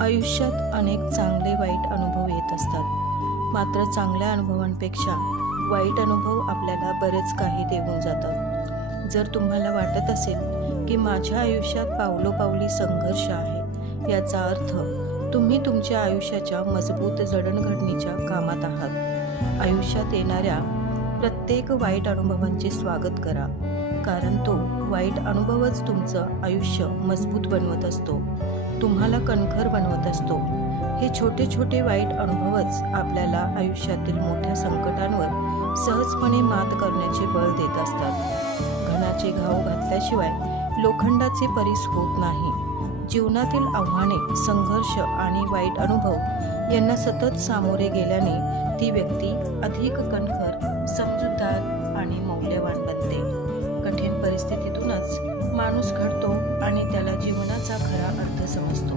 आयुष्यात अनेक चांगले वाईट अनुभव येत असतात. मात्र चांगल्या अनुभवांपेक्षा वाईट अनुभव आपल्याला बरेच काही देऊन जातात. जर तुम्हाला वाटत असेल की माझ्या आयुष्यात पावलोपावली संघर्ष आहे, याचा अर्थ तुम्ही तुमच्या आयुष्याच्या मजबूत जडणघडणीच्या कामात आहात. आयुष्यात येणाऱ्या प्रत्येक वाईट अनुभवांचे स्वागत करा, कारण तो वाईट अनुभवच तुमचं आयुष्य मजबूत बनवत असतो, तुम्हाला कणखर बनवत असतो. हे छोटे छोटे वाईट अनुभवच आपल्याला आयुष्यातील मोठ्या संकटांवर सहजपणे मात करण्याचे बळ देत असतात. घणाचे घाव घातल्याशिवाय लोखंडाचे परीस होत नाही. जीवनातील आव्हाने, संघर्ष आणि वाईट अनुभव यांना सतत सामोरे गेल्याने ती व्यक्ती अधिक कणखर, समजूतदार आणि मौल्यवान बनते. कठीण परिस्थितीतूनच माणूस घडतो आणि त्याला जीवनाचा खरा अर्थ समजतो.